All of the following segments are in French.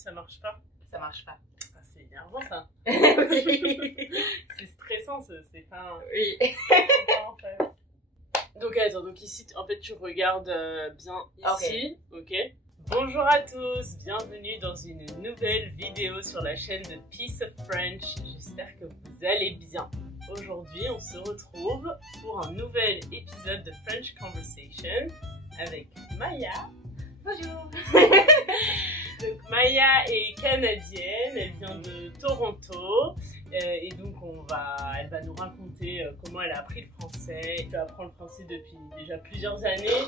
ça marche pas? Ça marche pas. Ah, c'est énervant ça. Oui. C'est stressant, c'est pas... Oui. en fait. Donc attends, donc ici, en fait, tu regardes bien ici, ok. Bonjour à tous, bienvenue dans une nouvelle vidéo sur la chaîne de Piece of French. J'espère que vous allez bien. Aujourd'hui, on se retrouve pour un nouvel épisode de French Conversation avec Maya. Bonjour. Donc Maya est canadienne, elle vient de Toronto et donc elle va nous raconter comment elle a appris le français. Tu apprends le français depuis déjà plusieurs années,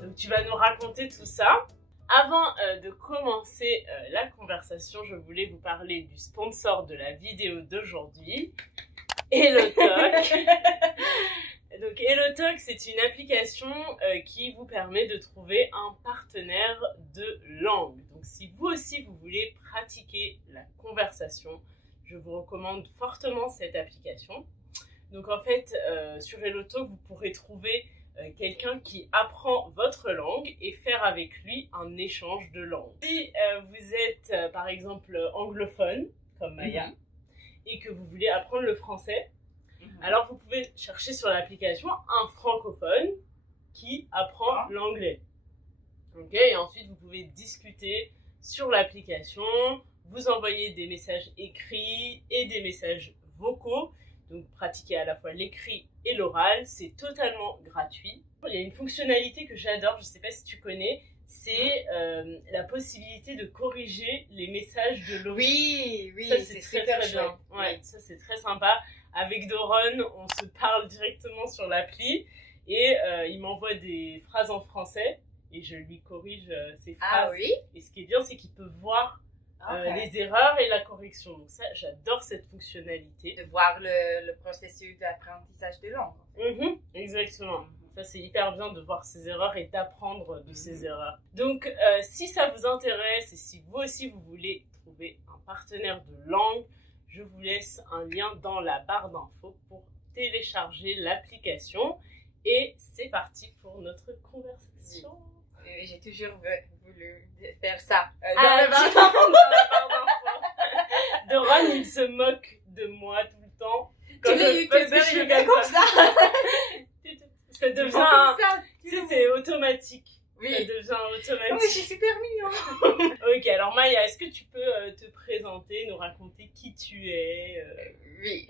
donc tu vas nous raconter tout ça. Avant de commencer la conversation, je voulais vous parler du sponsor de la vidéo d'aujourd'hui, HelloTalk. Donc HelloTalk, c'est une application qui vous permet de trouver un partenaire de langue. Donc si vous aussi vous voulez pratiquer la conversation, je vous recommande fortement cette application. Donc en fait, sur HelloTalk, vous pourrez trouver quelqu'un qui apprend votre langue et faire avec lui un échange de langue. Si vous êtes par exemple anglophone, comme Maya, et que vous voulez apprendre le français, alors vous pouvez chercher sur l'application un francophone qui apprend l'anglais. Ok, et ensuite vous pouvez discuter sur l'application, vous envoyer des messages écrits et des messages vocaux. Donc pratiquer à la fois l'écrit et l'oral, c'est totalement gratuit. Il y a une fonctionnalité que j'adore, je ne sais pas si tu connais, c'est la possibilité de corriger les messages de l'autre. Oui, ça c'est très super très bien. Ouais, ça c'est très sympa. Avec Doron, on se parle directement sur l'appli et il m'envoie des phrases en français et je lui corrige ses phrases. Ah oui? Et ce qui est bien, c'est qu'il peut voir les erreurs et la correction. Donc ça, j'adore cette fonctionnalité. De voir le processus d'apprentissage de langue. Exactement. Ça, c'est hyper bien de voir ses erreurs et d'apprendre de ses erreurs. Donc, si ça vous intéresse et si vous aussi vous voulez trouver un partenaire de langue, je vous laisse un lien dans la barre d'infos pour télécharger l'application. Et c'est parti pour notre conversation. J'ai toujours voulu faire ça. Dans la barre d'infos. Doron, il se moque de moi tout le temps. Tous les youtubeurs, je fais comme ça. Ça devient... Tu sais, c'est automatique. Oui. Ça devient automatique. Oh, je suis super mignon. Ok, alors Maya, est-ce que tu peux te présenter, nous raconter qui tu es Oui.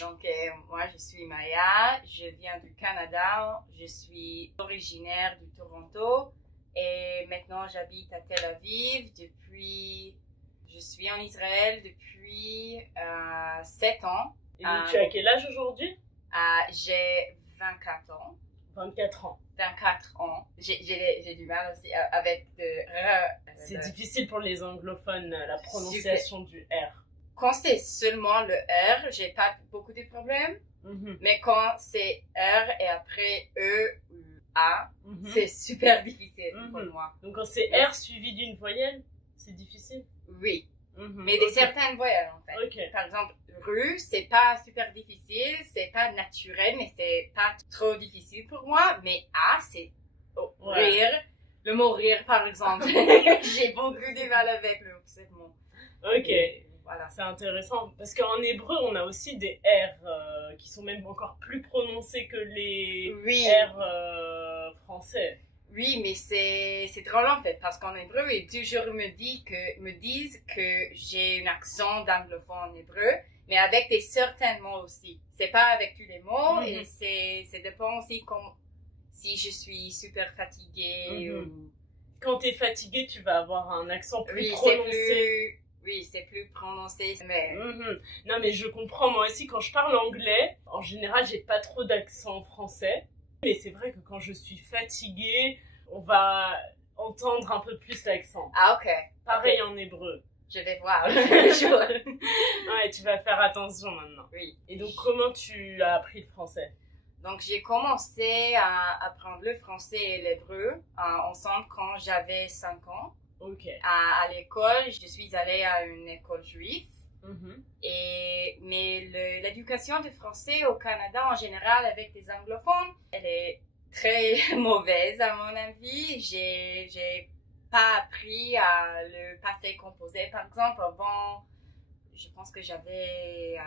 Donc, moi, je suis Maya, je viens du Canada, je suis originaire de Toronto et maintenant j'habite à Tel Aviv je suis en Israël depuis 7 ans. Et donc, tu as quel âge aujourd'hui? J'ai 24 ans. 24 ans. 24 ans. J'ai du mal aussi avec C'est difficile pour les anglophones, la prononciation du R. Quand c'est seulement le R, j'ai pas beaucoup de problèmes. Mais quand c'est R et après E ou A, c'est super difficile pour moi. Donc quand c'est R suivi d'une voyelle, c'est difficile? Oui. Mais des certaines voyelles en fait. Okay. Par exemple, rue, c'est pas super difficile, c'est pas naturel, mais c'est pas trop difficile pour moi. Mais A, c'est rire. Le mot rire, par exemple. J'ai beaucoup de mal avec ce mot. Ok. Voilà. C'est intéressant parce qu'en hébreu, on a aussi des R qui sont même encore plus prononcés que les R français. Oui, mais c'est drôle en fait, parce qu'en hébreu, ils toujours me disent que j'ai un accent d'anglophone en hébreu, mais avec des certains mots aussi. C'est pas avec tous les mots, et ça dépend aussi si je suis super fatiguée ou... Quand t'es fatiguée, tu vas avoir un accent plus prononcé. C'est plus prononcé, mais... Non, mais je comprends, moi aussi, quand je parle anglais, en général, j'ai pas trop d'accent français. Mais c'est vrai que quand je suis fatiguée, on va entendre un peu plus l'accent. Ah, ok. Pareil en hébreu. Je vais voir le jour. Ouais, tu vas faire attention maintenant. Oui. Et donc, comment tu as appris le français? Donc, j'ai commencé à apprendre le français et l'hébreu ensemble quand j'avais 5 ans. Ok. À l'école, je suis allée à une école juive. Mais l'éducation du français au Canada en général avec des anglophones, elle est très mauvaise à mon avis. J'ai pas appris le passé composé. Par exemple, avant, je pense que j'avais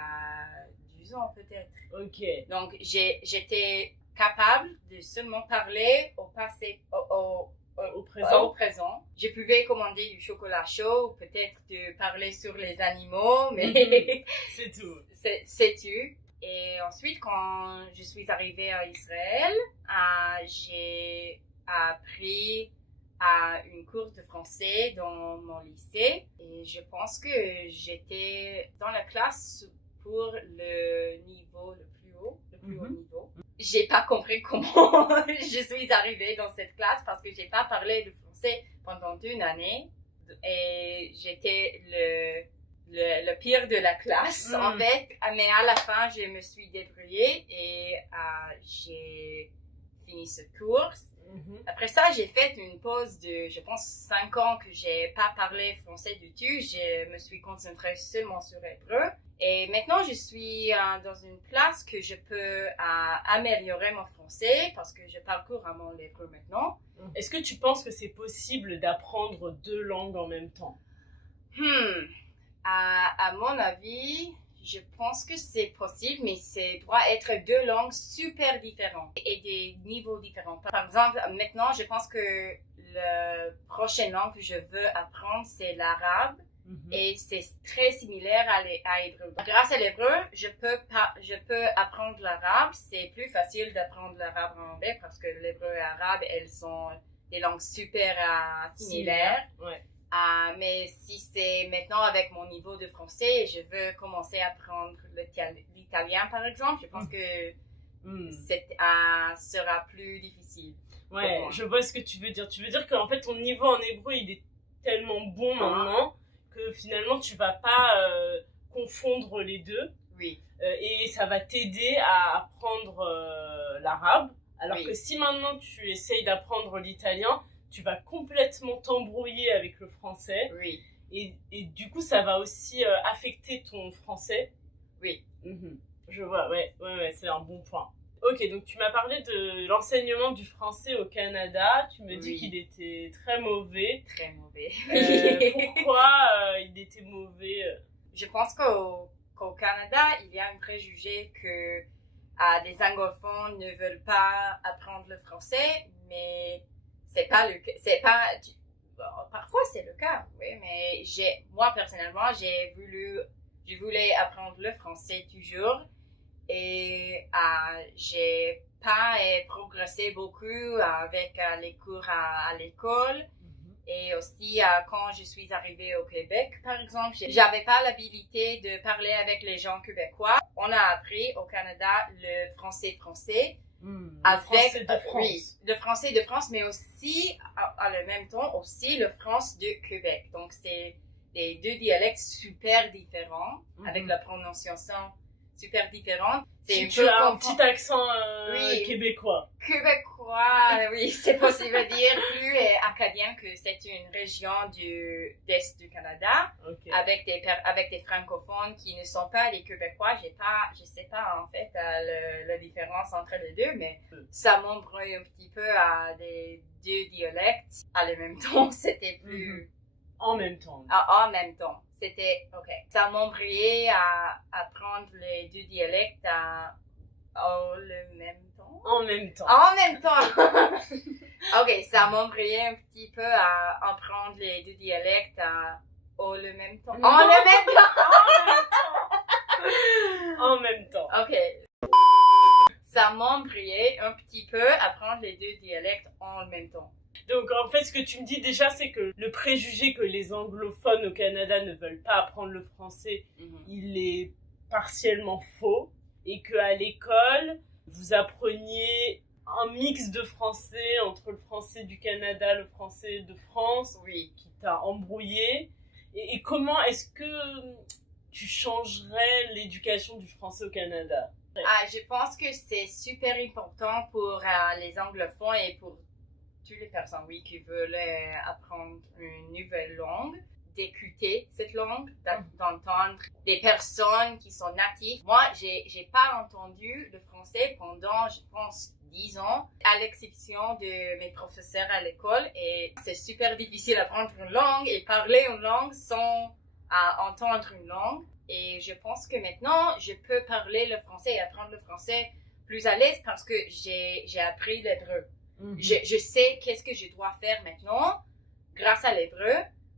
12 ans peut-être. Ok. Donc, j'étais capable de seulement parler au passé, Au présent. au présent. Je pouvais commander du chocolat chaud, peut-être de parler sur les animaux, mais C'est tout. c'est tout. Et ensuite, quand je suis arrivée à Israël, j'ai appris à une cours de français dans mon lycée. Et je pense que j'étais dans la classe pour le niveau le plus haut niveau. J'ai pas compris comment je suis arrivée dans cette classe parce que j'ai pas parlé de français pendant une année. Et j'étais le pire de la classe, en fait. Mais à la fin, je me suis débrouillée et j'ai fini ce cours. Après ça, j'ai fait une pause de, je pense, 5 ans que j'ai pas parlé français du tout. Je me suis concentrée seulement sur l'hébreu. Et maintenant, je suis dans une place que je peux améliorer mon français parce que je parle couramment l'hébreu maintenant. Est-ce que tu penses que c'est possible d'apprendre 2 langues en même temps? À mon avis, je pense que c'est possible, mais ça doit être 2 langues super différentes et des niveaux différents. Par exemple, maintenant, je pense que la prochaine langue que je veux apprendre, c'est l'arabe. Et c'est très similaire à l'hébreu. Grâce à l'hébreu, je peux apprendre l'arabe. C'est plus facile d'apprendre l'arabe en anglais parce que l'hébreu et l'arabe, elles sont des langues super similaires. Ouais. Mais si c'est maintenant avec mon niveau de français, je veux commencer à apprendre l'italien par exemple, je pense que sera plus difficile. Ouais, je vois ce que tu veux dire. Tu veux dire qu'en fait ton niveau en hébreu il est tellement bon maintenant que finalement tu vas pas confondre les deux. Oui. Et ça va t'aider à apprendre l'arabe. Alors que si maintenant tu essayes d'apprendre l'italien, tu vas complètement t'embrouiller avec le français. Oui. Et du coup, ça va aussi affecter ton français. Oui. Je vois, ouais, c'est un bon point. Ok, donc tu m'as parlé de l'enseignement du français au Canada. Tu me dis qu'il était très mauvais. Très mauvais. Pourquoi il était mauvais Je pense qu'au Canada, il y a un préjugé que les anglophones ne veulent pas apprendre le français, mais c'est pas le cas. Parfois c'est le cas, oui, mais moi personnellement, je voulais apprendre le français toujours. Et j'ai pas progressé beaucoup avec les cours à l'école. Et aussi, quand je suis arrivée au Québec, par exemple, j'avais pas l'habilité de parler avec les gens québécois. On a appris au Canada le français, le français de France. Oui, le français de France, mais aussi, à le même temps, aussi le France de Québec. Donc, c'est des 2 dialectes super différents, avec la prononciation super différente. Si tu as un petit accent québécois. Québécois, oui, c'est possible de dire plus acadien que c'est une région d'Est du Canada, avec des francophones qui ne sont pas des Québécois. Je sais pas en fait la différence entre les deux, mais ça m'embrouille un petit peu à des 2 dialectes. À le même temps, c'était plus... En même temps. En même temps. C'était, ça m'embrouillait à apprendre les 2 dialectes le même temps. En même temps. En même temps. Ça m'embrouillait un petit peu à apprendre les 2 dialectes le même temps. En le même temps. En même temps. Ça m'embrouillait un petit peu à apprendre les 2 dialectes en même temps. Donc en fait, ce que tu me dis déjà, c'est que le préjugé que les anglophones au Canada ne veulent pas apprendre le français, il est partiellement faux. Et qu'à l'école, vous appreniez un mix de français entre le français du Canada, le français de France, qui t'a embrouillé. Et comment est-ce que tu changerais l'éducation du français au Canada? Je pense que c'est super important pour les anglophones et pour toutes les personnes qui veulent apprendre une nouvelle langue d'écouter cette langue, d'entendre des personnes qui sont natives. Moi, j'ai pas entendu le français pendant, je pense, 10 ans, à l'exception de mes professeurs à l'école. Et c'est super difficile d'apprendre une langue et parler une langue sans entendre une langue. Et je pense que maintenant, je peux parler le français et apprendre le français plus à l'aise parce que j'ai appris l'hébreu. Je sais qu'est-ce que je dois faire maintenant grâce à l'hébreu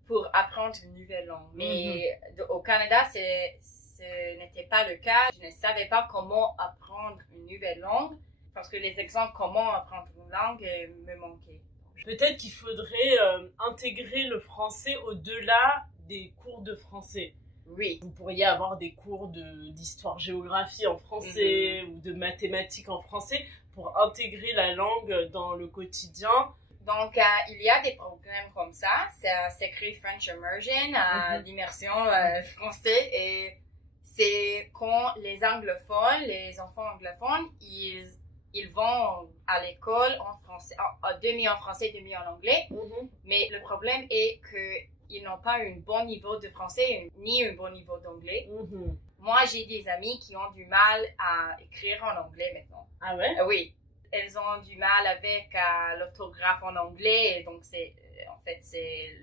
pour apprendre une nouvelle langue. Mais au Canada, ce n'était pas le cas. Je ne savais pas comment apprendre une nouvelle langue parce que les exemples comment apprendre une langue me manquaient. Peut-être qu'il faudrait intégrer le français au-delà des cours de français. Oui. Vous pourriez avoir des cours d'histoire-géographie en français ou de mathématiques en français pour intégrer la langue dans le quotidien. Donc, il y a des programmes comme ça. Ça s'écrit French Immersion, d'immersion français. Et c'est quand les anglophones, les enfants anglophones, ils vont à l'école en français, demi en français, demi en anglais. Mais le problème est qu'ils n'ont pas un bon niveau de français ni un bon niveau d'anglais. Moi, j'ai des amis qui ont du mal à écrire en anglais maintenant. Ah ouais? Oui. Elles ont du mal avec l'orthographe en anglais, et donc c'est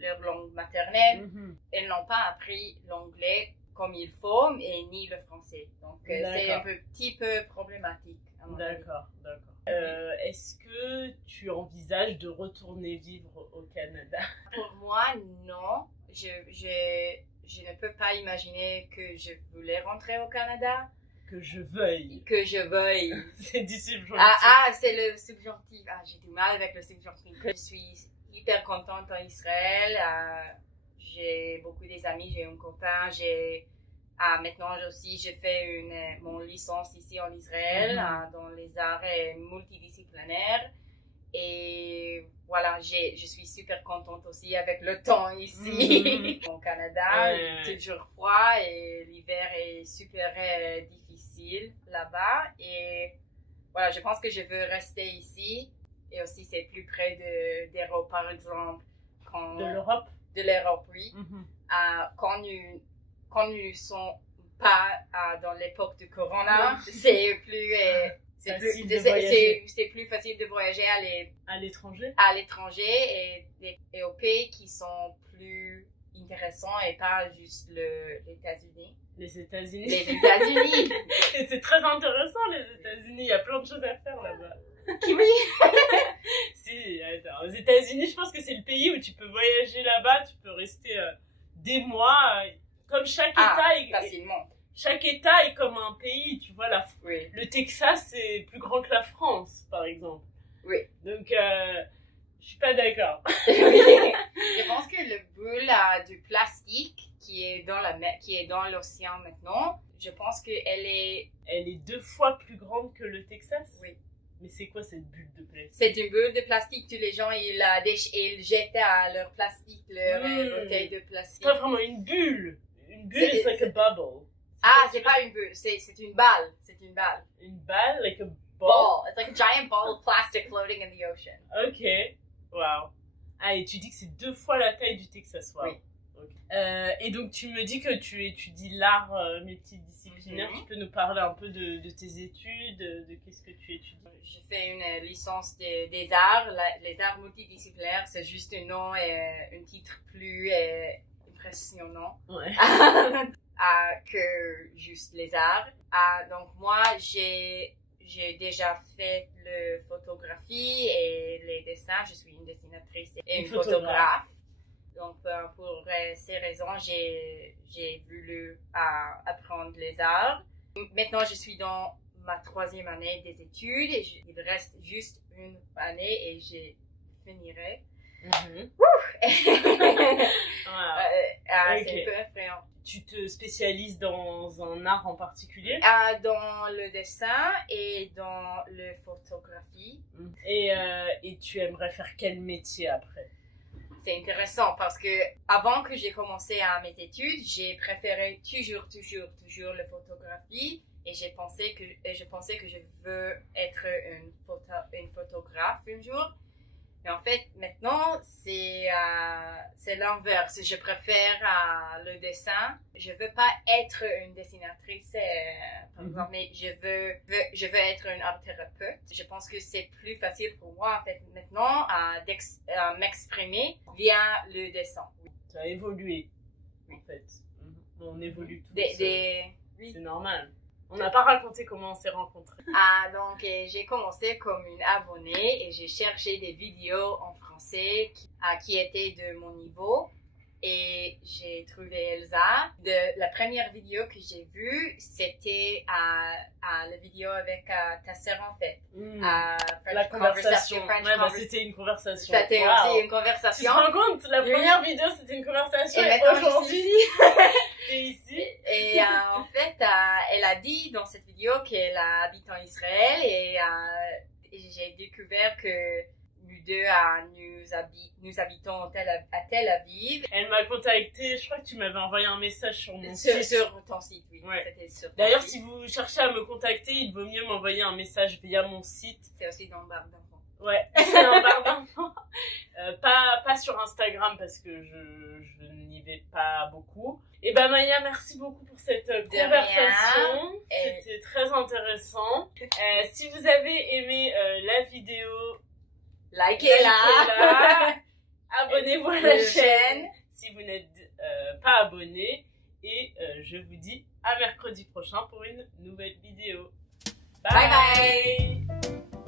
leur langue maternelle. Elles n'ont pas appris l'anglais comme il faut, et ni le français. Donc c'est un petit peu problématique. D'accord. Est-ce que tu envisages de retourner vivre au Canada? Pour moi, non. Je ne peux pas imaginer que je voulais rentrer au Canada. Que je veuille. C'est du subjonctif. C'est le subjonctif. J'ai du mal avec le subjonctif. Je suis hyper contente en Israël. J'ai beaucoup des amis, j'ai un copain. Maintenant aussi, j'ai fait mon licence ici en Israël dans les arts multidisciplinaires. Et voilà, je suis super contente aussi avec le temps ici. Au Canada, il est toujours froid et l'hiver est super difficile là-bas. Et voilà, je pense que je veux rester ici. Et aussi, c'est plus près d'Europe, par exemple. De l'Europe? De l'Europe, oui. Quand nous ne sommes pas dans l'époque de Corona, c'est plus... C'est plus facile de voyager à l'étranger. À l'étranger et aux pays qui sont plus intéressants et pas juste les États-Unis. Les États-Unis. Les États-Unis. Et c'est très intéressant les États-Unis. Il y a plein de choses à faire là-bas. Oui. Si, attends. Aux États-Unis, je pense que c'est le pays où tu peux voyager là-bas. Tu peux rester des mois. Comme chaque État. Facilement. Chaque État est comme un pays, tu vois. Oui. Le Texas, c'est plus grand que la France, par exemple. Oui. Donc, je suis pas d'accord. Oui. Je pense que le boule du plastique qui est dans l'océan maintenant, je pense qu'elle est... Elle est 2 fois plus grande que le Texas? Oui. Mais c'est quoi cette bulle de plastique? C'est une bulle de plastique. Tous les gens, ils jettent leur plastique, leur bouteille de plastique. C'est pas vraiment une bulle. Une bulle, c'est like a bubble. C'est pas une bulle, c'est une balle. C'est une balle. Une balle, like a ball? It's like a giant ball of plastic floating in the ocean. Ok, wow. Et tu dis que c'est 2 fois la taille du Texas, wow. Oui. Okay. Et donc tu me dis que tu étudies l'art multidisciplinaire. Tu peux nous parler un peu de tes études, de qu'est-ce que tu étudies? Je fais une licence des arts. Les arts multidisciplinaires, c'est juste un nom et un titre plus impressionnant. Ouais. Que juste les arts. Donc moi, j'ai déjà fait la photographie et les dessins. Je suis une dessinatrice et une photographe. Donc pour ces raisons, j'ai voulu apprendre les arts. Maintenant, je suis dans ma 3e année des études. Il reste juste une année et je finirai. C'est un peu effrayant. Tu te spécialises dans un art en particulier? Dans le dessin et dans la photographie. Et tu aimerais faire quel métier après? C'est intéressant parce que avant que j'ai commencé mes études, j'ai préféré toujours la photographie et je pensais que je veux être une photographe un jour. Mais en fait, maintenant, c'est l'inverse. Je préfère le dessin. Je veux pas être une dessinatrice, par exemple, mais je veux être une art thérapeute. Je pense que c'est plus facile pour moi, en fait, maintenant, à m'exprimer via le dessin. Ça a évolué, en fait. On évolue tous. Oui. C'est normal. On n'a pas raconté comment on s'est rencontrés. Donc j'ai commencé comme une abonnée et j'ai cherché des vidéos en français qui étaient de mon niveau. Et j'ai trouvé Elsa. La première vidéo que j'ai vue, c'était la vidéo avec ta sœur, en fait. La conversation. C'était une conversation. C'était aussi une conversation. Tu te rends compte, la première vidéo, c'était une conversation. Et maintenant, aujourd'hui, t'es ici. Et en fait, elle a dit dans cette vidéo qu'elle habite en Israël et j'ai découvert que nous deux, nous habitons à Tel Aviv. Elle m'a contactée, je crois que tu m'avais envoyé un message sur mon site. Sur ton site, oui. Ouais. C'était sur ton D'ailleurs, site. si vous cherchez à me contacter, il vaut mieux m'envoyer un message via mon site. C'est aussi dans le barre d'enfants. Ouais, c'est un barre d'enfants. Pas sur Instagram parce que je n'y vais pas beaucoup. Et ben Maya, merci beaucoup pour cette conversation. C'était très intéressant. Si vous avez aimé la vidéo, likez-la. Abonnez-vous à la chaîne si vous n'êtes pas abonné. Et je vous dis à mercredi prochain pour une nouvelle vidéo. Bye bye.